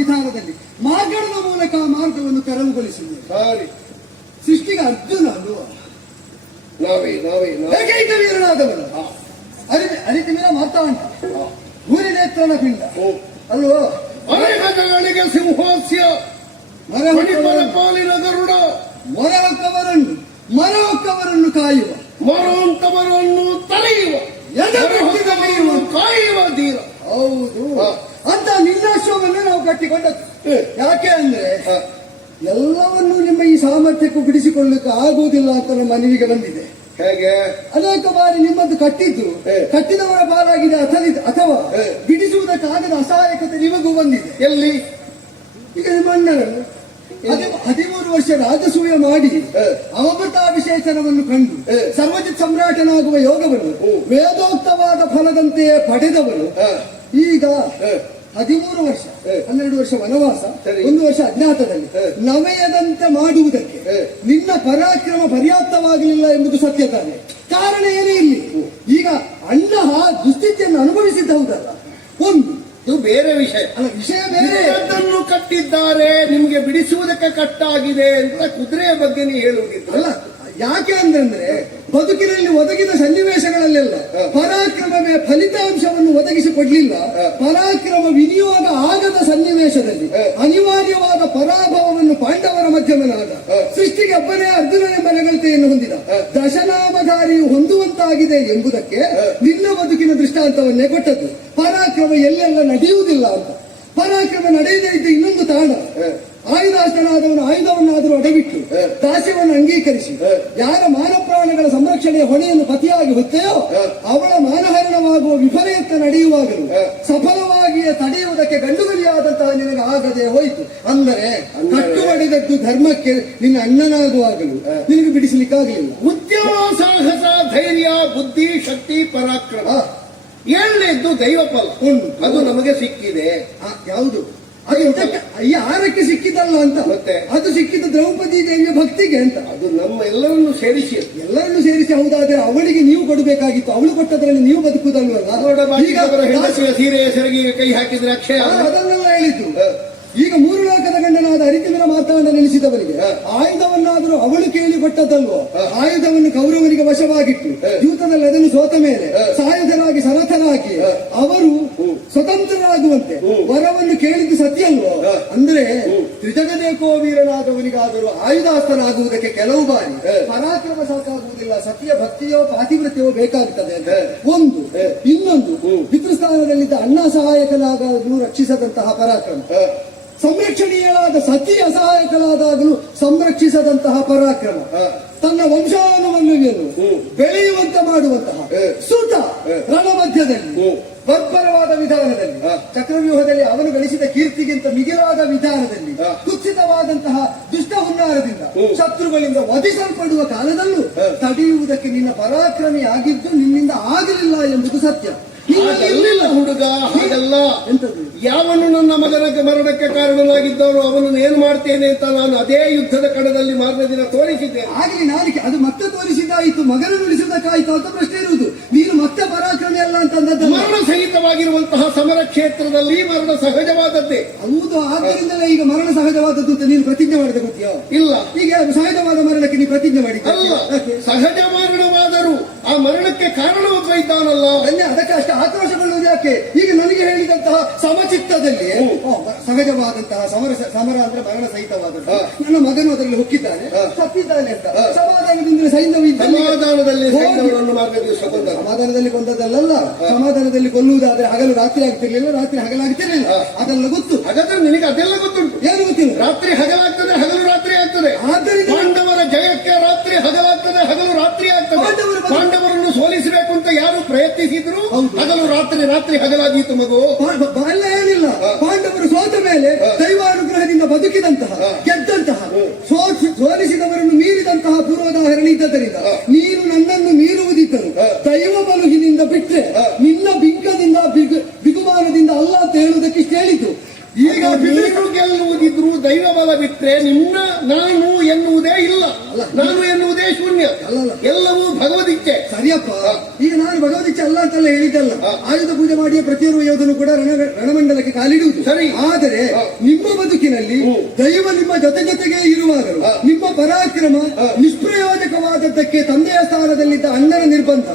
ವಿಧಾನದಲ್ಲಿ ಮಾರ್ಗದ ಮೂಲಕ ಮಾರ್ಗವನ್ನು ತೆರವುಗೊಳಿಸಿದ್ದೇವೆ. ಸೃಷ್ಟಿಗೆ ಅರ್ಜುನ ಅಲ್ವ ಏಕೈಕ ವೀರನಾದವನು ಅರಿತಿ ಮೀರ ಮಾತಾಂಡ ಊರಿನೇತ್ರನ ಪಿಂಡ ಅಲ್ವೋ ಅನೇಕಗಳಿಗೆ ಸಿಂಹಾಸ್ಯ ಪಾಲಿನ ಗರುಡ ಮರವಕ್ಕವರನ್ನು ಕಾಯುವ ಮರುವಂತವರನ್ನು ತಲೆಯುವ ಕಾಯುವ ಧೀರ. ಹೌದು, ಅಂತ ನಿನ್ನಾಶ್ವವನ್ನು ನಾವು ಕಟ್ಟಿಕೊಂಡದ್ದು. ಯಾಕೆ ಅಂದ್ರೆ ಎಲ್ಲವನ್ನೂ ನಿಮ್ಮ ಈ ಸಾಮರ್ಥ್ಯಕ್ಕೂ ಬಿಡಿಸಿಕೊಳ್ಳಲಿಕ್ಕೆ ಆಗುವುದಿಲ್ಲ ಅಂತ ನಮ್ಮ ಮನವಿಗೆ ಬಂದಿದೆ. ಹೇಗೆ? ಅನೇಕ ಬಾರಿ ನಿಮ್ಮದು ಕಟ್ಟಿದವರ ಪಾಲಾಗಿದೆ ಅಥವಾ ಬಿಡಿಸುವುದಕ್ಕಾಗದ ಅಸಹಾಯಕತೆ ನಿಮಗೂ ಬಂದಿದೆ. ಎಲ್ಲಿ? ಈಗ ನಿಮ್ಮ ಅಣ್ಣನನ್ನು 13 ವರ್ಷ ರಾಜಸೂಯ ಮಾಡಿ ಅಮೃತಾಭಿಷೇಚನವನ್ನು ಕಂಡು ಸರ್ವಜಿತ್ ಸಮ್ರಾಟನಾಗುವ ಯೋಗವನ್ನು ವೇದೋಕ್ತವಾದ ಫಲದಂತೆಯೇ ಪಡೆದವರು ಈಗ 13 ವರ್ಷ 12 ವರ್ಷ ವನವಾಸ, 1 ವರ್ಷ ಅಜ್ಞಾತದಲ್ಲಿ ನವೆಯದಂತೆ ಮಾಡುವುದಕ್ಕೆ ನಿನ್ನ ಪರಾಕ್ರಮ ಪರ್ಯಾಪ್ತವಾಗಲಿಲ್ಲ ಎಂಬುದು ಸತ್ಯ ತಾನೆ. ಕಾರಣ ಏನೇ ಇಲ್ಲಿ, ಈಗ ಅಣ್ಣ ದುಸ್ಥಿತಿಯನ್ನು ಅನುಭವಿಸಿದ್ದ ಹೌದಲ್ಲ, ಒಂದು ಇದು ಬೇರೆ ವಿಷಯ ಅಲ್ಲ, ವಿಷಯ ಬೇರೆ. ಅದನ್ನು ಕಟ್ಟಿದ್ದಾರೆ, ನಿಮ್ಗೆ ಬಿಡಿಸುವುದಕ್ಕೆ ಕಟ್ಟಾಗಿದೆ ಅಂತ ಕುದುರೆಯ ಬಗ್ಗೆ ನೀವು ಹೇಳುವುದಿಲ್ಲ. ಅಲ್ಲ, ಯಾಕೆ ಅಂತಂದ್ರೆ ಬದುಕಿನಲ್ಲಿ ಒದಗಿದ ಸನ್ನಿವೇಶಗಳಲ್ಲೆಲ್ಲ ಪರಾಕ್ರಮವೇ ಫಲಿತಾಂಶವನ್ನು ಒದಗಿಸಿಕೊಡ್ಲಿಲ್ಲ. ಪರಾಕ್ರಮ ವಿನಿಯೋಗ ಆಗದ ಸನ್ನಿವೇಶದಲ್ಲಿ ಅನಿವಾರ್ಯವಾದ ಪರಾಭವವನ್ನು ಪಾಂಡವರ ಮಧ್ಯಮನಾದ ಸೃಷ್ಟಿಗೆ ಒಬ್ಬನೇ ಅರ್ಜುನನೆಂಬ ನೆಗಳತೆಯನ್ನು ಹೊಂದಿದ ದಶನಾಮಧಾರಿಯು ಹೊಂದುವಂತಾಗಿದೆ ಎಂಬುದಕ್ಕೆ ನಿನ್ನ ಬದುಕಿನ ದೃಷ್ಟಾಂತವನ್ನೇ ಕೊಟ್ಟದ್ದು. ಪರಾಕ್ರಮ ಎಲ್ಲೆಲ್ಲ ನಡೆಯುವುದಿಲ್ಲ ಅಂತ. ಪರಾಕ್ರಮ ನಡೆಯದೇ ಇದ್ದ ಇನ್ನೊಂದು ತಾಣ, ಆಯುಧಾಷ್ಟನಾದವನು ಆಯುಧವನ್ನಾದರೂ ಅಡವಿಟ್ಟು ದಾಸ್ಯವನ್ನು ಅಂಗೀಕರಿಸಿ ಯಾರ ಮಾನ ಪ್ರಾಣಗಳ ಸಂರಕ್ಷಣೆಯ ಹೊಣೆಯನ್ನು ಪತಿಯಾಗಿ ಹೊತ್ತೆಯೋ ಅವಳ ಮಾನಹರಣವಾಗುವ ವಿಫಲಯತ್ನ ನಡೆಯುವಾಗಲೂ ಸಫಲವಾಗಿಯೇ ತಡೆಯುವುದಕ್ಕೆ ಗಂಡುಗಲಿಯಾದಂತಹ ನಿನಗೆ ಆಗದೆ ಹೋಯಿತು. ಅಂದರೆ ಕಟ್ಟು ಹೊಡೆದದ್ದು ಧರ್ಮಕ್ಕೆ ನಿನ್ನ ಅಣ್ಣನಾಗುವಾಗಲೂ ನಿನಗೆ ಬಿಡಿಸಲಿಕ್ಕಾಗಲಿಲ್ಲ. ಉದ್ಯಮ, ಸಾಹಸ, ಧೈರ್ಯ, ಬುದ್ಧಿ, ಶಕ್ತಿ, ಪರಾಕ್ರಮ ಎಳ್ಳೆದ್ದು ದೈವಫಲ ಅದು ನಮಗೆ ಸಿಕ್ಕಿದೆ. ಯಾವುದು? ಅದು ಯಾರಕ್ಕೆ ಸಿಕ್ಕಿದಲ್ಲ ಅಂತ, ಮತ್ತೆ ಅದು ಸಿಕ್ಕಿದ ದ್ರೌಪದಿ ದೇವಿಯ ಭಕ್ತಿಗೆ ಅಂತ. ಅದು ನಮ್ಮ ಎಲ್ಲರನ್ನು ಸೇರಿಸಿ ಹೌದಾದ್ರೆ ಅವಳಿಗೆ ನೀವು ಕೊಡಬೇಕಾಗಿತ್ತು. ಅವಳು ಕೊಟ್ಟದ್ರಲ್ಲಿ ನೀವು ಬದುಕುದಲ್ವಲ್ಲ. ಸೀರೆ ಸೆರಗಿಗೆ ಕೈ ಹಾಕಿದ್ರೆ ಅಕ್ಷಯ ಅದನ್ನೆಲ್ಲ ಹೇಳಿದ್ದು. ಈಗ 3 ಲೋಕದ ಗಂಡನಾದ ಅರಿತಿಮನ ಮಾತನ್ನು ನೆಲೆಸಿದವರಿಗೆ ಆಯುಧವನ್ನಾದರೂ ಅವಳು ಕೇಳಿಕೊಟ್ಟದ್ದಲ್ವೋ. ಆಯುಧವನ್ನು ಕೌರವನಿಗೆ ವಶವಾಗಿಟ್ಟು ಯೂತದಲ್ಲಿ ಅದನ್ನು ಸೋತ ಮೇಲೆ ಸಾಯುಧರಾಗಿ ಸರಥರಾಗಿ ಅವರು ಸ್ವತಂತ್ರರಾಗುವಂತೆ ವರವನ್ನು ಕೇಳಿದ್ದು ಸತ್ಯ ಅಲ್ವೋ. ಅಂದ್ರೆ ತ್ರಿಜಗದೇಕೋ ವೀರನಾದವನಿಗಾದರೂ ಆಯುಧಾಸ್ತನಾಗುವುದಕ್ಕೆ ಕೆಲವು ಬಾರಿ ಪರಾಕ್ರಮ ಸಾಕಾಗುವುದಿಲ್ಲ, ಸತ್ಯ ಭಕ್ತಿಯೋ ಪಾತಿವೃತ್ಯವೋ ಬೇಕಾಗುತ್ತದೆ ಅಂತ ಒಂದು. ಇನ್ನೊಂದು, ಪಿತೃಸ್ಥಾನದಲ್ಲಿದ್ದ ಅಣ್ಣ ಸಹಾಯಕನಾಗಲು ರಕ್ಷಿಸದಂತಹ ಪರಾಕ್ರಮ, ಸಂರಕ್ಷಣೀಯವಾದ ಸತಿ ಅಸಹಾಯಕರಾದಾಗಲೂ ಸಂರಕ್ಷಿಸದಂತಹ ಪರಾಕ್ರಮ, ತನ್ನ ವಂಶಾನುವನ್ನು ಬೆಳೆಯುವಂತೆ ಮಾಡುವಂತಹ ಸುತ ರಣಮಧ್ಯದಲ್ಲಿ ಬರ್ಬರವಾದ ವಿಧಾನದಲ್ಲಿ ಚಕ್ರವ್ಯೂಹದಲ್ಲಿ ಅವನು ಗಳಿಸಿದ ಕೀರ್ತಿಗಿಂತ ಮಿಗಿಲಾದ ವಿಧಾನದಲ್ಲಿ ಕುತ್ಸಿತವಾದಂತಹ ದುಷ್ಟ ಹುನ್ನಾರದಿಂದ ಶತ್ರುಗಳಿಂದ ವಧಿಸಲ್ಪಡುವ ಕಾಲದಲ್ಲೂ ತಡೆಯುವುದಕ್ಕೆ ನಿನ್ನ ಪರಾಕ್ರಮಿ ಆಗಿದ್ದು ನಿನ್ನಿಂದ ಆಗಲಿಲ್ಲ ಎಂಬುದು ಸತ್ಯ. ಇರಲಿಲ್ಲ ಹುಡುಗ, ಹಾಗಲ್ಲ. ಯಾವನು ನನ್ನ ಮಗನ ಮರಣಕ್ಕೆ ಕಾರಣನಾಗಿದ್ದವನು ಅವನನ್ನು ಏನು ಮಾಡ್ತೇನೆ ಅಂತ ನಾನು ಅದೇ ಯುದ್ಧದ ಕಣದಲ್ಲಿ ಮಾರನೇ ದಿನ ತೋರಿಸಿದ್ದೆ. ಆಗಲಿ ನಾಲಿಕೆ ಅದು ಮತ್ತೆ ತೋರಿಸಿದ್ದಾಯಿತು, ಮಗನ ಉಳಿಸಿದಕ್ಕಾಯಿತು ಅಂತ ಪ್ರಶ್ನೆ ಇರುವುದು. ನೀನು ಮತ್ತೆ ಪರಾಕ್ರಮಿ ಅಲ್ಲ ಅಂತಂದದ್ದು. ಮರಣ ಸಹಿತವಾಗಿರುವಂತಹ ಸಮರ ಕ್ಷೇತ್ರದಲ್ಲಿ ಮರಣ ಸಹಜವಾದದ್ದೇ. ಹೌದು, ಆದ್ದರಿಂದಲೇ ಈಗ ಮರಣ ಸಹಜವಾದದ್ದು ಅಂತ ನೀನು ಪ್ರತಿಜ್ಞೆ ಮಾಡಿದ ಗೊತ್ತಿಯೋ? ಇಲ್ಲ. ಈಗ ಸಹಜವಾದ ಮರಣಕ್ಕೆ ನೀನು ಪ್ರತಿಜ್ಞೆ ಮಾಡಿದ್ದ ಅಲ್ಲ. ಸಹಜ ಮರಣವಾದರೂ ಆ ಮರಣಕ್ಕೆ ಕಾರಣವೊಬ್ಬ ಇದ್ದಾನಲ್ಲ. ಅದಕ್ಕೆ ಅಷ್ಟು ಆಕ್ರೋಶಗೊಳ್ಳುವುದು ಯಾಕೆ? ಈಗ ನನಗೆ ಹೇಳಿದಂತಹ ಸಮಚಿತ್ತದಲ್ಲಿ ಸಹಜವಾದಂತಹ ಸಮರ ಅಂದ್ರೆ ಮರಣ ಸಹಿತವಾದದ್ದು. ನನ್ನ ಮಗನು ಅದರಲ್ಲಿ ಹೊಕ್ಕಿದ್ದಾನೆ, ತಪ್ಪಿದ್ದಾನೆ ಅಂತ ಸಮಾಧಾನದಿಂದ ಸಮಾಧಾನದಲ್ಲಿ ಕೊಂದದ್ದಲ್ಲ. ಸಮಾಧಾನದಲ್ಲಿ ಕೊಲ್ಲುವುದಾದ್ರೆ ಹಗಲು ರಾತ್ರಿ ಆಗ್ತಿರ್ಲಿಲ್ಲ, ರಾತ್ರಿ ಹಗಲಾಗ್ತಿರ್ಲಿಲ್ಲ. ಅದೆಲ್ಲ ಗೊತ್ತು. ಹಾಗಾದ್ರೆ ನಿನಗೆ ಅದೆಲ್ಲ ಗೊತ್ತುಂಟು. ಏನು ಗೊತ್ತಿಲ್ಲ? ರಾತ್ರಿ ಹಗಲಾಗ್ತದೆ, ಹಗಲು ರಾತ್ರಿ ಆಗ್ತದೆ. ಆದ್ದರಿಂದ ಪಾಂಡವರ ಜಯಕ್ಕೆ ರಾತ್ರಿ ಹಗಲಾಗ್ತದೆ, ಹಗಲು ರಾತ್ರಿ ಆಗ್ತದೆ. ಪಾಂಡವರನ್ನು ಸೋಲಿಸಬೇಕು ಅಂತ ಯಾರು ಪ್ರಯತ್ನಿಸಿದ್ರು ಹಗಲು ರಾತ್ರಿ, ರಾತ್ರಿ ಹಗಲಾದೀತು. ಮಗು ಬಾಲ್ಯ ಏನಿಲ್ಲ. ಪಾಂಡವರು ಸೋತ ಮೇಲೆ ದೈವಾನುಗ್ರಹದಿಂದ ಬದುಕಿದಂತಹ, ಗೆದ್ದಂತಹ, ಸೋಲಿಸಿದವರನ್ನು ಮೀರಿದಂತಹ ಅಂತಹ ಪೂರ್ವೋದಾಹರಣೆ ಇದ್ದದರಿಂದ ನೀನು ನನ್ನನ್ನು ಮೀರುವುದಿದ್ದರು ದೈವ ಬಲುಹಿನಿಂದ ಬಿಟ್ಟರೆ ನಿನ್ನ ಬಿಂಕದಿಂದ ಬಿಗುಮಾನದಿಂದ ಅಲ್ಲ ಅಂತ ಹೇಳುವುದಕ್ಕೆ ಇಷ್ಟ ಹೇಳಿದ್ದು. ಈಗ ನೀನು ಗೆಲ್ಲುವುದಿದ್ರು ದೈವ ಬಲ ಬಿಟ್ರೆ ನಿನ್ನ ನಾನು ಎನ್ನುವುದೇ ಇಲ್ಲ, ನಾನು ಎನ್ನುವುದೇ ಶೂನ್ಯ, ಎಲ್ಲವೂ ಭಗವದಿಚ್ಛೆ. ಸರಿಯಪ್ಪ, ಈಗ ನಾನು ಭಗವದಿಚ್ಛೆ ಅಲ್ಲ ಅಂತೆಲ್ಲ ಹೇಳಿದ್ದಲ್ಲ. ಆಯುಧ ಪೂಜೆ ಮಾಡಿಯ ಪ್ರತಿಯೊಬ್ಬ ಯೋಧನು ಕೂಡ ರಣಮಂಡಲಕ್ಕೆ ಕಾಲಿಡುವುದು ಸರಿ. ಆದರೆ ನಿಮ್ಮ ಬದುಕಿನಲ್ಲಿ ದೈವ ನಿಮ್ಮ ಜೊತೆಗೆ ಇರುವಾಗಲೂ ನಿಮ್ಮ ಪರಾಕ್ರಮ ನಿಷ್ಪ್ರಯೋಜಕವಾದದ್ದಕ್ಕೆ ತಂದೆಯ ಸ್ಥಾನದಲ್ಲಿದ್ದ ಅಣ್ಣನ ನಿರ್ಬಂಧ,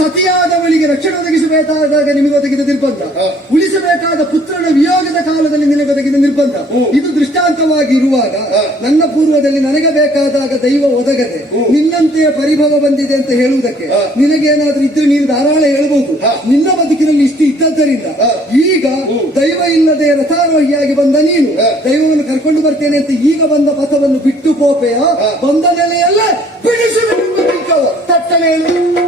ಸತಿಯಾದವಳಿಗೆ ರಕ್ಷಣೆ ಒದಗಿಸಬೇಕಾದಾಗ ನಿಮಗೆ ಒದಗಿದ ನಿರ್ಬಂಧ, ಉಳಿಸಬೇಕಾದ ಪುತ್ರನ ವಿಯೋಗದ ಕಾಲದಲ್ಲಿ ನಿನಗೊದಗಿದ ನಿರ್ಬಂಧ, ಇದು ದೃಷ್ಟಾಂತವಾಗಿ ಇರುವಾಗ ನನ್ನ ಪೂರ್ವದಲ್ಲಿ ನನಗೆ ಬೇಕಾದಾಗ ದೈವ ಒದಗದೆ ನಿನ್ನಂತೆಯೇ ಪರಿಭವ ಬಂದಿದೆ ಅಂತ ಹೇಳುವುದಕ್ಕೆ ನಿನಗೇನಾದ್ರೂ ಇದ್ರೆ ನೀನು ಧಾರಾಳ ಹೇಳಬಹುದು. ನಿನ್ನ ಬದುಕಿನಲ್ಲಿ ಇಷ್ಟು ಇದ್ದದ್ದರಿಂದ ಈಗ ದೈವ ಇಲ್ಲದೆ ರಥಾರೋಹಿಯಾಗಿ ಬಂದ ನೀನು ದೈವವನ್ನು ಕರ್ಕೊಂಡು ಬರ್ತೇನೆ ಅಂತ ಈಗ ಬಂದ ಪಥವನ್ನು ಬಿಟ್ಟು ಪೋಪೆಯ ಬಂದ ನೆಲೆಯಲ್ಲೇ ಬಿಡಿಸಬೇಕು. ತಟ್ಟನೆ ಹೇಳು.